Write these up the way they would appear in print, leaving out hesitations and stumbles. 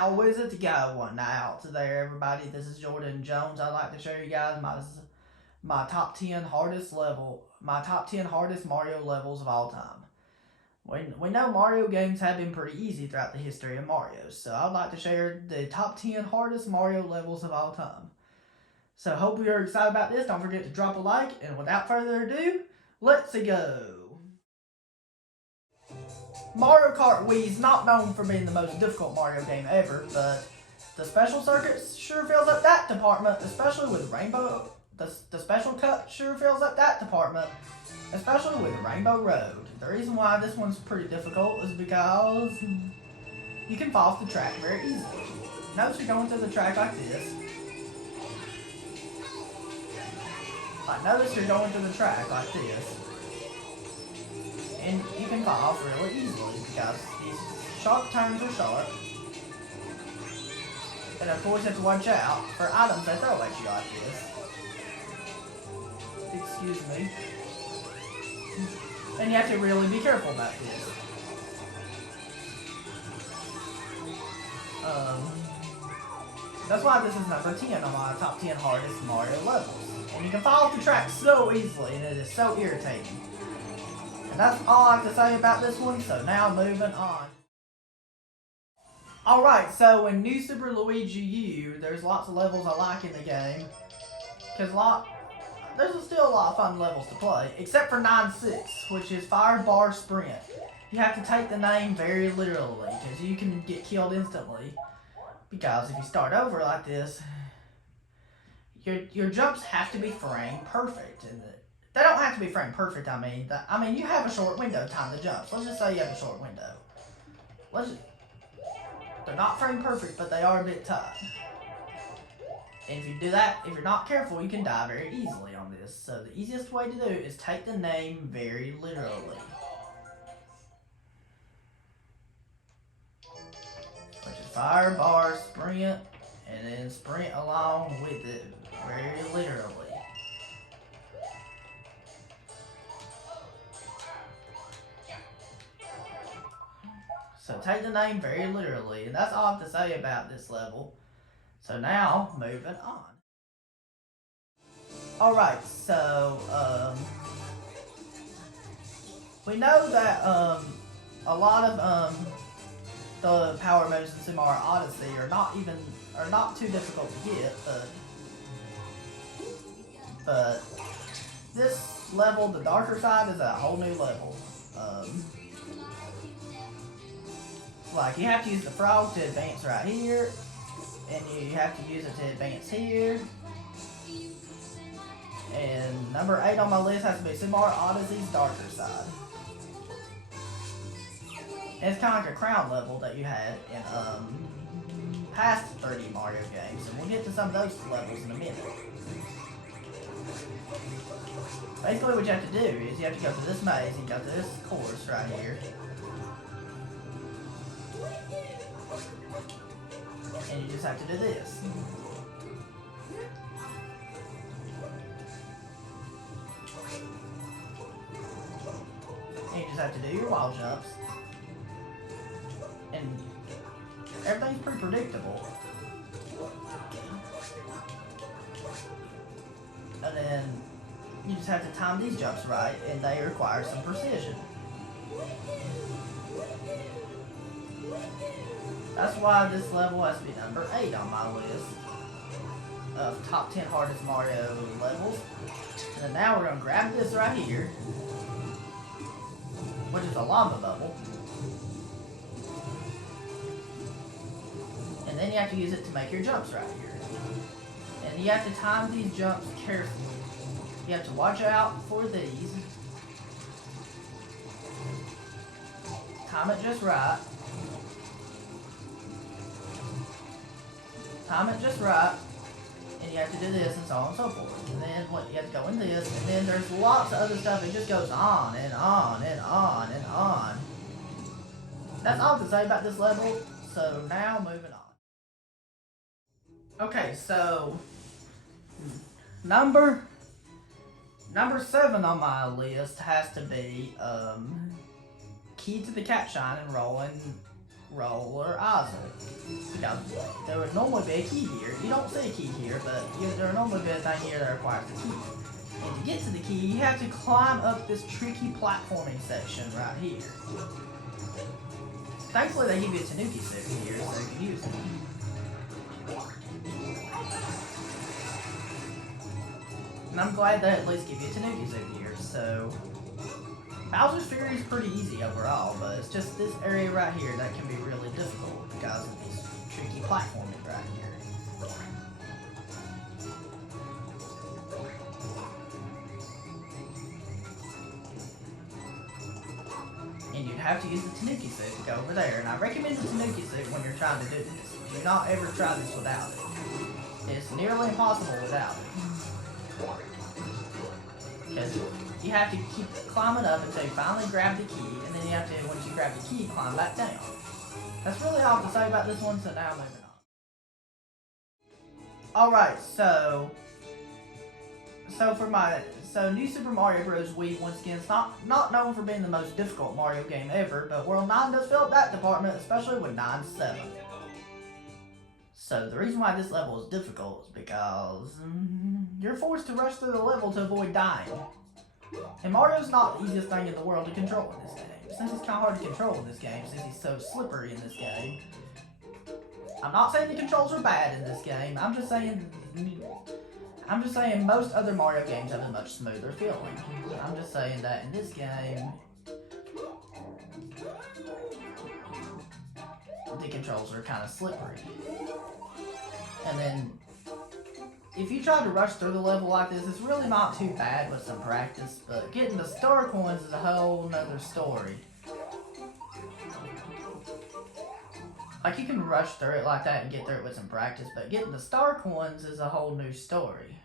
how is it going out there, everybody? This is Jordan Jones. I'd like to show you guys my top 10 hardest Mario levels of all time. We know Mario games have been pretty easy throughout the history of Mario, so I'd like to share the top 10 hardest Mario levels of all time. So hope you're excited about this. Don't forget to drop a like, and without further ado, let's go. Mario Kart Wii is not known for being the most difficult Mario game ever, but the special circuits sure fills up that department, especially with Rainbow. The special cut sure fills up that department, especially with Rainbow Road. The reason why this one's pretty difficult is because you can fall off the track very easily. Notice you're going through the track like this. Notice you're going through the track like this. And you can fall off really easily because these sharp turns are sharp. And of course you have to watch out for items that throw at you like this. Excuse me. And you have to really be careful about this. That's why this is number 10 on my top 10 hardest Mario levels. And you can fall off the track so easily, and it is so irritating. And that's all I have to say about this one, so now moving on. Alright, so in New Super Luigi U, there's lots of levels I like in the game. Because there's still a lot of fun levels to play, except for 9-6, which is Fire Bar Sprint. You have to take the name very literally, because you can get killed instantly. Because if you start over like this, your jumps have to be frame perfect. And they don't have to be frame perfect, I mean, you have a short window time to jump. Let's just say you have a short window. They're not frame perfect, but they are a bit tight. And if you do that, if you're not careful, you can die very easily on this. So the easiest way to do it is take the name very literally. Which is Fire Bar Sprint, and then sprint along with it very literally. So take the name very literally, and that's all I have to say about this level. So now, moving on. Alright, so, we know that, a lot of, the power modes in Super Mario Odyssey are not too difficult to get, but this level, the darker side, is a whole new level. Like, you have to use the frog to advance right here, and you have to use it to advance here. And number 8 on my list has to be Super Mario Odyssey's darker side. And it's kind of like a crown level that you had in past 3D Mario games, and we'll get to some of those levels in a minute. Basically what you have to do is you have to go to this maze and go to this course right here. And you just have to do this. And you just have to do your wall jumps. And everything's pretty predictable. And then you just have to time these jumps right, and they require some precision. That's why this level has to be number 8 on my list of top 10 hardest Mario levels. And then now we're going to grab this right here, which is a lava bubble. And then you have to use it to make your jumps right here. And you have to time these jumps carefully. You have to watch out for these. Time it just right. Time it just right, and you have to do this and so on and so forth. And then you have to go in this, and then there's lots of other stuff. It just goes on and on and on and on. That's all to say about this level, so now moving on. Okay, so number 7 on my list has to be Key to the Capshine and rolling roll, or Isaac. Because there would normally be a key here. You don't see a key here, but there would normally be a thing here that requires a key. And to get to the key, you have to climb up this tricky platforming section right here. Thankfully, they give you a Tanuki suit here, so you can use it. And I'm glad they at least give you a Tanuki suit here, so... Bowser's Fury is pretty easy overall, but it's just this area right here that can be really difficult because of this tricky platforming right here. And you'd have to use the Tanuki suit to go over there, and I recommend the Tanuki suit when you're trying to do this. Do not ever try this without it. It's nearly impossible without it. Because you have to keep climbing up until you finally grab the key, and then you have to, once you grab the key, climb back down. That's really all I have to say about this one, so now moving on. Alright, so New Super Mario Bros. Wii, once again, it's not known for being the most difficult Mario game ever, but World 9 does fill up that department, especially with 9-7. So the reason why this level is difficult is because you're forced to rush through the level to avoid dying. And Mario's not the easiest thing in the world to control in this game. Since it's kind of hard to control in this game, since he's so slippery in this game. I'm not saying the controls are bad in this game. I'm just saying most other Mario games have a much smoother feeling. I'm just saying that in this game, the controls are kind of slippery. And then, if you try to rush through the level like this, it's really not too bad with some practice, but getting the star coins is a whole nother story. Like, you can rush through it like that and get through it with some practice, but getting the star coins is a whole new story.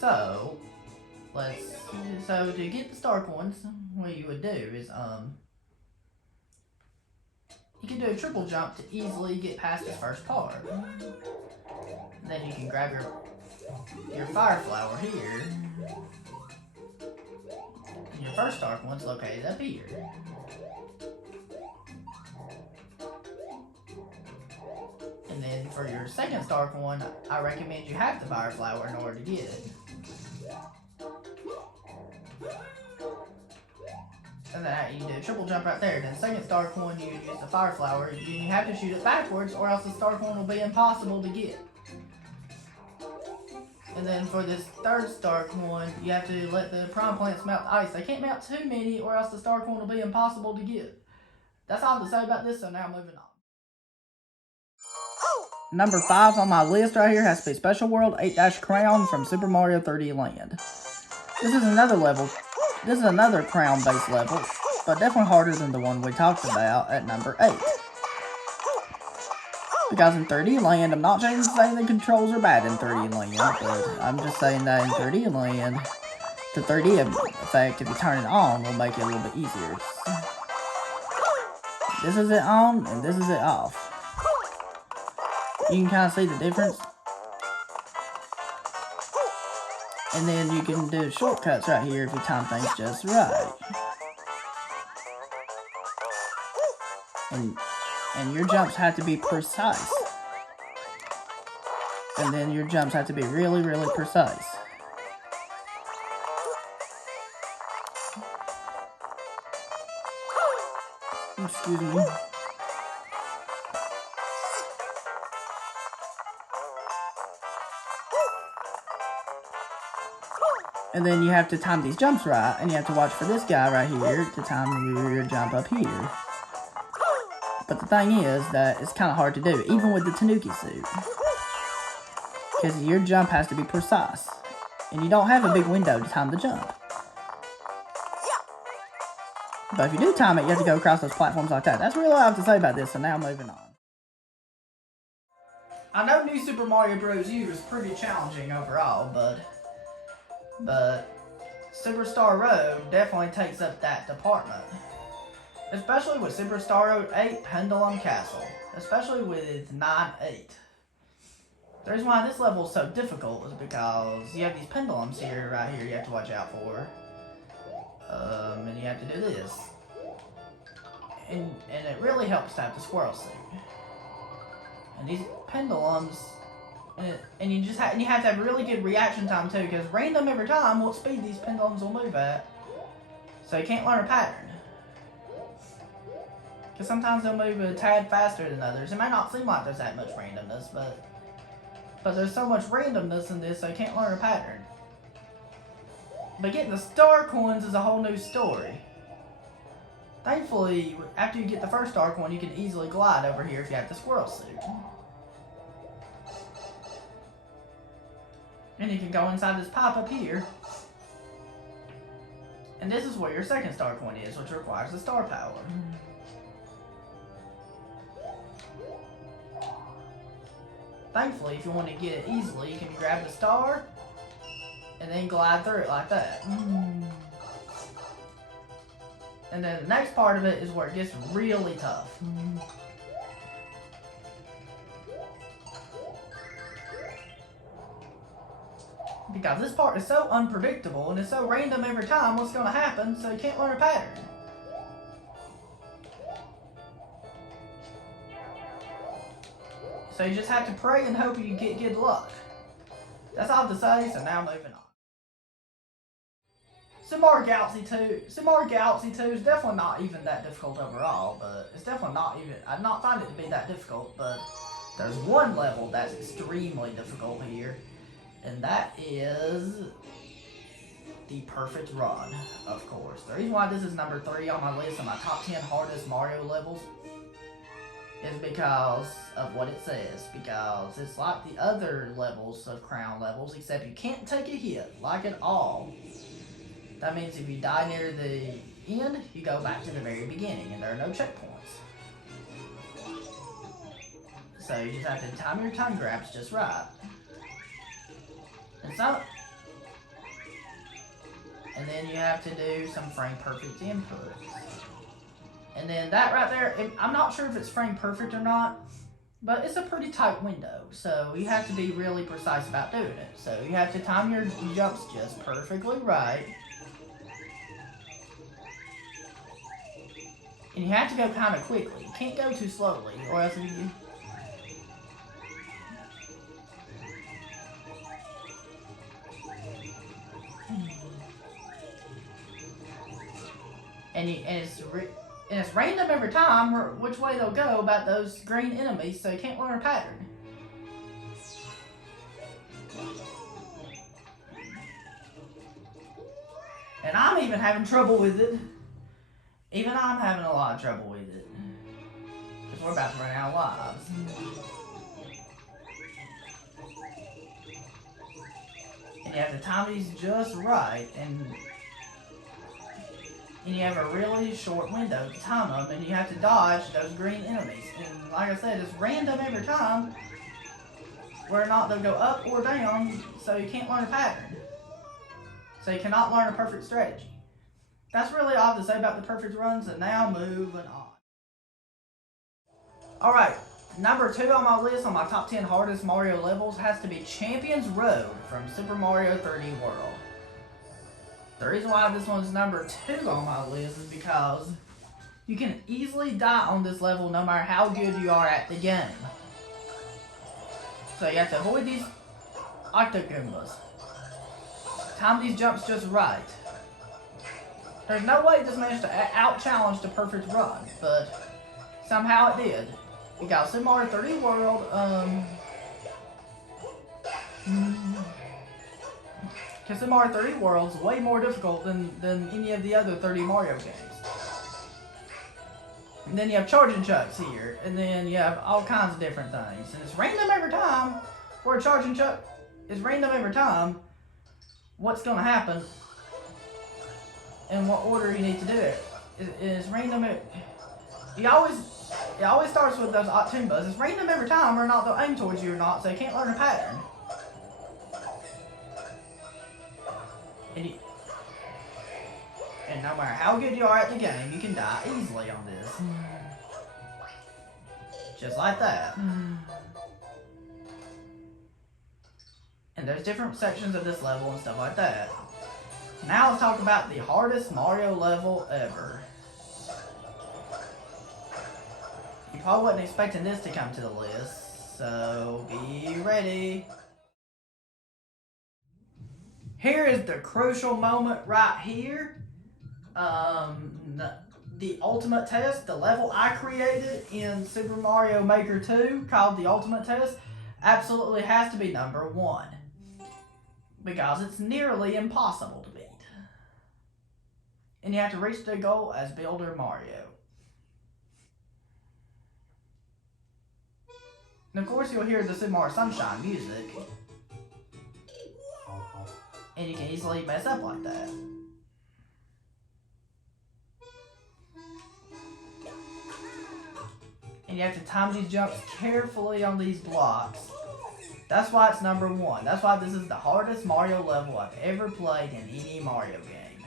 So, so to get the star coins, what you would do is, you can do a triple jump to easily get past this first part. And then you can grab your fire flower here. And your first star coin's located up here. And then for your second star coin, I recommend you have the fire flower in order to get it. And then you do a triple jump right there. Then the second star coin, you use the fire flower. You have to shoot it backwards, or else the star coin will be impossible to get. And then for this third star coin, you have to let the prime plants melt the ice. They can't melt too many, or else the star coin will be impossible to get. That's all I have to say about this, so now moving on. Number 5 on my list right here has to be Special World 8 Crown from Super Mario 3D Land. This is another level. This is another crown-based level, but definitely harder than the one we talked about at number 8. Because in 3D Land, I'm not saying the controls are bad in 3D Land, but I'm just saying that in 3D Land, the 3D effect, if you turn it on, will make it a little bit easier. This is it on, and this is it off. You can kind of see the difference. And then you can do shortcuts right here if you time things just right. And your jumps have to be precise. And then your jumps have to be really, really precise. Excuse me. And then you have to time these jumps right, and you have to watch for this guy right here to time your jump up here. But the thing is that it's kind of hard to do, even with the Tanuki suit. Because your jump has to be precise. And you don't have a big window to time the jump. But if you do time it, you have to go across those platforms like that. That's really all I have to say about this, so now moving on. I know New Super Mario Bros. U is pretty challenging overall, but Superstar Road definitely takes up that department. Especially with Superstar Road 8 Pendulum Castle. Especially with 9-8. The reason why this level is so difficult is because you have these pendulums here, right here, you have to watch out for. And you have to do this. And it really helps to have the squirrel suit. And these pendulums, and you have to have really good reaction time too, because random every time what speed these pendulums will move at. So you can't learn a pattern. Because sometimes they'll move a tad faster than others. It might not seem like there's that much randomness, but there's so much randomness in this, so you can't learn a pattern. But getting the star coins is a whole new story. Thankfully, after you get the first star coin, you can easily glide over here if you have the squirrel suit. And you can go inside this pipe up here. And this is where your second star coin is, which requires the star power. Thankfully, if you want to get it easily, you can grab the star and then glide through it like that. And then the next part of it is where it gets really tough. Because this part is so unpredictable and it's so random every time what's going to happen, so you can't learn a pattern. So you just have to pray and hope you get good luck. That's all I have to say, so now moving on. Super Mario Galaxy 2. Super Mario Galaxy 2 is definitely not even that difficult overall, but it's definitely not even, I'd not find it to be that difficult, but there's one level that's extremely difficult here, and that is the perfect run, of course. The reason why this is number 3 on my list of my top 10 hardest Mario levels is because of what it says, because it's like the other levels of Crown levels, except you can't take a hit, like at all. That means if you die near the end, you go back to the very beginning, and there are no checkpoints. So you just have to time your time grabs just right. And then you have to do some frame perfect inputs. And then that right there, I'm not sure if it's frame perfect or not, but it's a pretty tight window, so you have to be really precise about doing it. So you have to time your jumps just perfectly right. And you have to go kind of quickly. You can't go too slowly, or else you... And it's random every time which way they'll go about those green enemies, so you can't learn a pattern. And I'm even having trouble with it. Even I'm having a lot of trouble with it. Because we're about to run out of lives. And you have to time these just right, and you have a really short window to time them, and you have to dodge those green enemies. And like I said, it's random every time whether or not they'll go up or down, so you can't learn a pattern. So you cannot learn a perfect strategy. That's really all I have to say about the perfect runs, and now moving on. Alright, number 2 on my list on my top 10 hardest Mario levels has to be Champion's Road from Super Mario 3D World. The reason why this one's number 2 on my list is because you can easily die on this level no matter how good you are at the game. So you have to avoid these Octogoombas. Time these jumps just right. There's no way this managed to out-challenge the perfect run, but somehow it did. You got Super Mario 3D World, because Super Mario 3D World is way more difficult than any of the other 3D Mario games. And then you have charging chucks here, and then you have all kinds of different things. And it's random every time, where a charging chuck is random every time, what's going to happen, and what order you need to do it. It's random. It always starts with those Octoombas. It's random every time, whether or not they'll aim towards you or not, so you can't learn a pattern. And no matter how good you are at the game, you can die easily on this. Just like that. And there's different sections of this level and stuff like that. Now let's talk about the hardest Mario level ever. You probably wasn't expecting this to come to the list, so be ready. Here is the crucial moment right here. The ultimate test, the level I created in Super Mario Maker 2 called the ultimate test, absolutely has to be number 1. Because it's nearly impossible to beat. And you have to reach the goal as Builder Mario. And of course you'll hear the Super Mario Sunshine music. And you can easily mess up like that. And you have to time these jumps carefully on these blocks. That's why it's number 1. That's why this is the hardest Mario level I've ever played in any Mario game.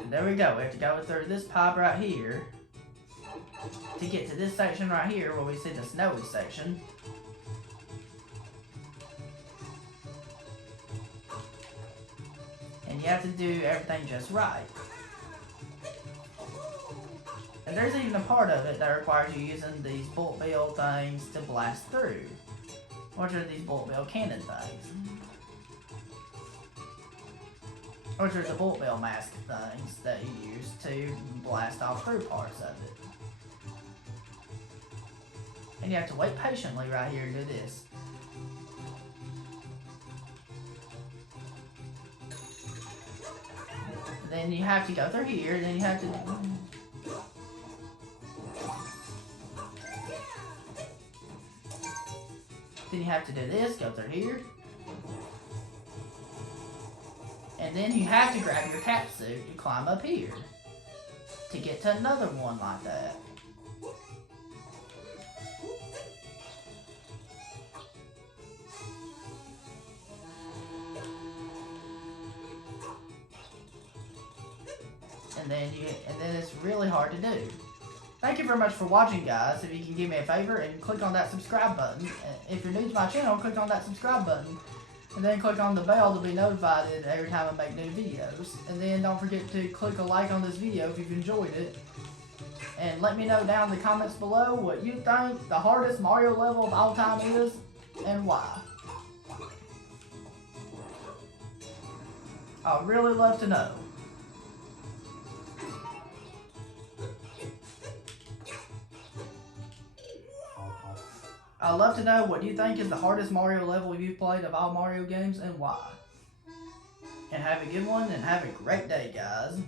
And there we go. We have to go through this pipe right here to get to this section right here where we see the snowy section. And you have to do everything just right. And there's even a part of it that requires you using these bullet bill things to blast through. Which are these bullet bill cannon things. Which are the bullet bill mask things that you use to blast off through parts of it. And you have to wait patiently right here to do this. Then you have to go through here, then you have to... Then you have to do this, go through here. And then you have to grab your cap suit to climb up here. To get to another one like that. And then it's really hard to do. Thank you very much for watching, guys. If you can do me a favor and click on that subscribe button. If you're new to my channel, click on that subscribe button. And then click on the bell to be notified every time I make new videos. And then don't forget to click a like on this video if you've enjoyed it. And let me know down in the comments below what you think the hardest Mario level of all time is and why. I'd really love to know. I'd love to know what you think is the hardest Mario level you've played of all Mario games and why. And have a good one and have a great day, guys.